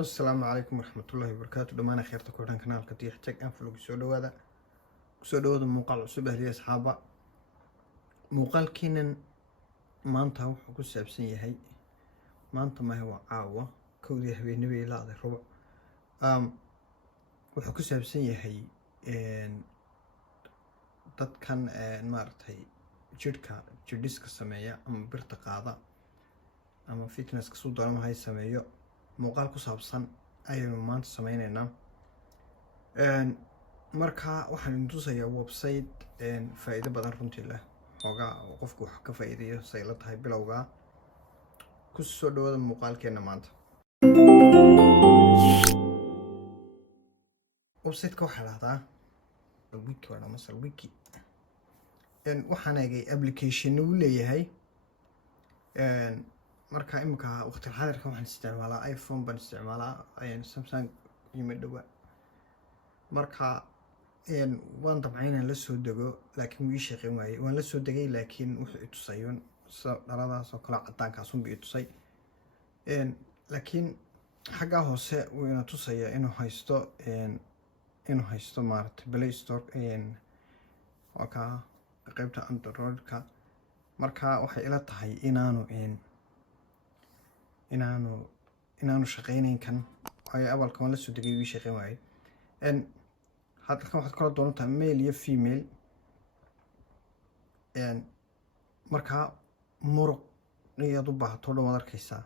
السلام عليكم ورحمة الله وبركاته. دمان خيرتك كوران كنال كتيح تك أنفلوك سودو هذا موقع عصبه لي أصحابه موقع كينن ما أنت هو حكوس أبسية هاي ما أنت ما هو عاوة كودي هبي نبي لا ذي ربع وحكوس أبسية هاي dad kan maartay jidhiska sameeya ama birta qaada ama fitness ka soo doonama hay sameeyo muuqaal ku saabsan ayaynu maanta sameynaynaa marka waxaan tusayaa website faa'iido badan runtii leh xoogaa qofku wax ka faa'iideeyo say la tahay bilowga ku soo dhawaada muuqaalkeena maanta website-ka waxaa lahdaa wiki wala masal wiki waxaan eegay application uu leeyahay marka imika waqti xaadirkan waxaan isticmaalaa iPhone baan isticmaalaa Samsung ima dhawa marka waan dabcan inaan la soo dago laakiin wii shaqeyn waayay waan la soo dagay laakiin wuxuu i tusayoon dhaladaas oo kala cadaankaas un bii tusay laakiin xagga hoose wuu ina tusaya inuu haysto maaragtay Play Store waka qaybta Android-ka marka waxay ila tahay inaanu shaqeynayn kan ay awalka waan la soo dagay wii shaqeyn waayay hadda kan waxaad kala doontaa male iyo female marka muruqiyadu baahato dhowaad arkaysaa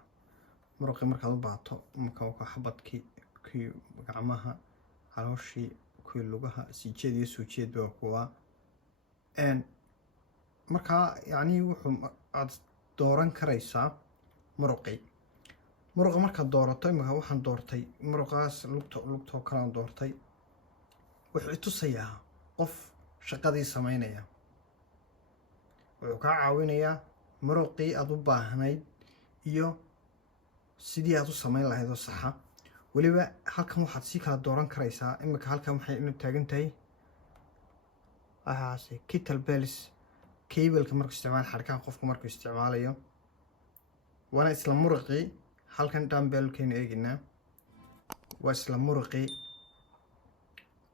muruqi markaad u baahato marka xabadkii kii gacmaha calooshii kii lugaha sijeed iyo soo jeed baa kuwa marka yani wuxuu aad dooran karaysaa muruqa markaad doorato imika waxaan doortay muruqaas lugtoo kale doortay wuxuu i tusayaa qof shaqadii sameynaya wuxuu kaa caawinayaa muruqii aad u baahnayd iyo sidii aad u sameyn lahayd oo saxa waliba halkan waxaad si kala dooran karaysaa imika halkan waxay inu taagan tahay kettlebells cable-ka markuu isticmaal xarkaha qofku markuu isticmaalayo waana isla muruqii halkan dumbbell-kaynu eegaynaa waa isla muruqii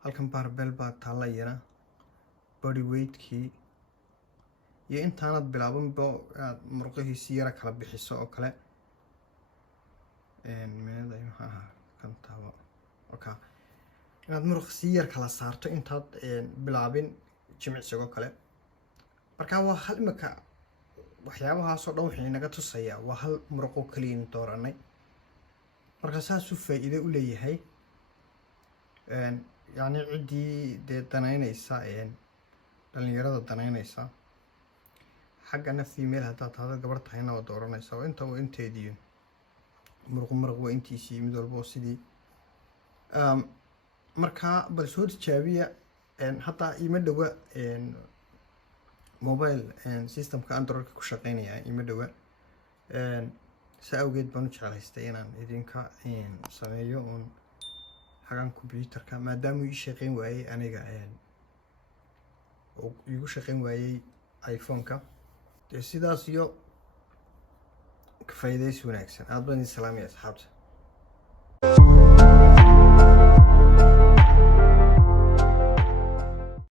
halkan barbell baa taalla yara body weight-kii iyo intaanad bilaabinba aad muruqihiisi yara kala bixiso oo kale inaad muruq si yar kala saarto intaad bilaabin jimicsigoo kale marka waa hal imika waxyaabahaasoo dhan waxay naga tusayaa waa hal muruqoo kaliya dooranay marka saasuu faa'iido u leeyahay yani ciddii dee danaynaysa dhalinyarada danaynaysa xaggana female haddaad tahdo gabar tahayna waa dooranaysa oo inta waa inteedii muruq waa intiisii mid walbo sidii marka bal soo tijaabiya hataa ima dhawa mobile systemka Android-ka ku shaqeynaya ima dhawa saa awgeed baan u jeclaystay inaan idinka sameeyo uun xagan computerka maadaama ii shaqeyn waayay aniga oo igu shaqeyn waayay iPhone-ka sidaas iyo ka faa'iidaysi wanaagsan aad baan idin salaamaya asxaabta.